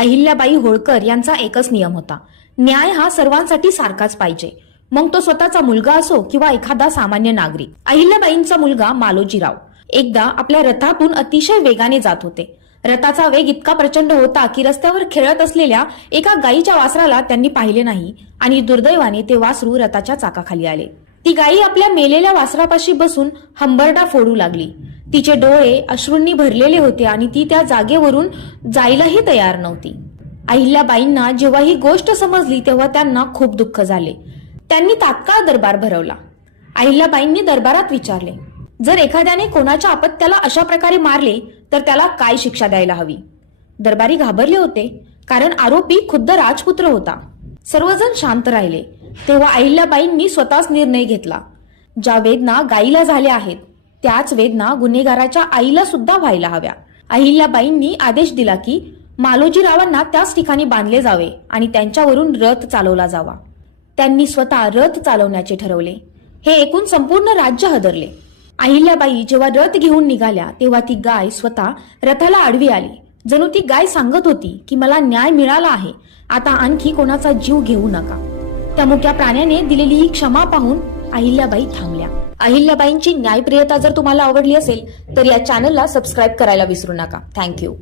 अहिल्याबाई होळकर यांचा एकच नियम होता, न्याय हा सर्वांसाठी सारखाच पाहिजे, मग तो स्वतःचा मुलगा असो किंवा एखादा सामान्य नागरिक. अहिल्याबाईंचा मुलगा मालोजीराव एकदा आपल्या रथातून अतिशय वेगाने जात होते. रथाचा वेग इतका प्रचंड होता की रस्त्यावर खेळत असलेल्या एका गायीच्या वासराला त्यांनी पाहिले नाही आणि दुर्दैवाने ते वासरू रथाच्या चाकाखाली आले. ती गायी आपल्या मेलेल्या वासरापाशी बसून हंबरडा फोडू लागली. तिचे डोळे अश्रूंनी भरलेले होते आणि ती त्या जागेवरून जायलाही तयार नव्हती. अहिल्याबाईंना जेव्हा ही गोष्ट समजली तेव्हा त्यांना खूप दुःख झाले. त्यांनी तात्काळ दरबार भरवला. अहिल्याबाईंनी दरबारात विचारले, जर एखाद्याने कोणाच्या अपत्याला अशा प्रकारे मारले तर त्याला काय शिक्षा द्यायला हवी? दरबारी घाबरले होते, कारण आरोपी खुद्द राजपुत्र होता. सर्वजण शांत राहिले. तेव्हा अहिल्याबाईंनी स्वतःच निर्णय घेतला, ज्या वेदना गायीला झाल्या आहेत त्याच वेदना गुन्हेगाराच्या आईला सुद्धा व्हायला हव्या. अहिल्याबाईंनी आदेश दिला की मालोजीरावांना त्याच ठिकाणी बांधले जावे आणि त्यांच्यावरून रथ चालवला जावा. त्यांनी स्वतः रथ चालवण्याचे ठरवले. हे ऐकून संपूर्ण राज्य हादरले. अहिल्याबाई जेव्हा रथ घेऊन निघाल्या तेव्हा ती गाय स्वतः रथाला आडवी आली. जणू ती गाय सांगत होती की मला न्याय मिळाला आहे, आता आणखी कोणाचा जीव घेऊ नका. त्या मुक्या प्राण्याने दिलेली ही क्षमा पाहून अहिल्याबाई थांबल्या. अहिल्याबाईंची न्यायप्रियता जर तुम्हाला आवडली असेल तर या चॅनलला सबस्क्राईब करायला विसरू नका. थँक्यू.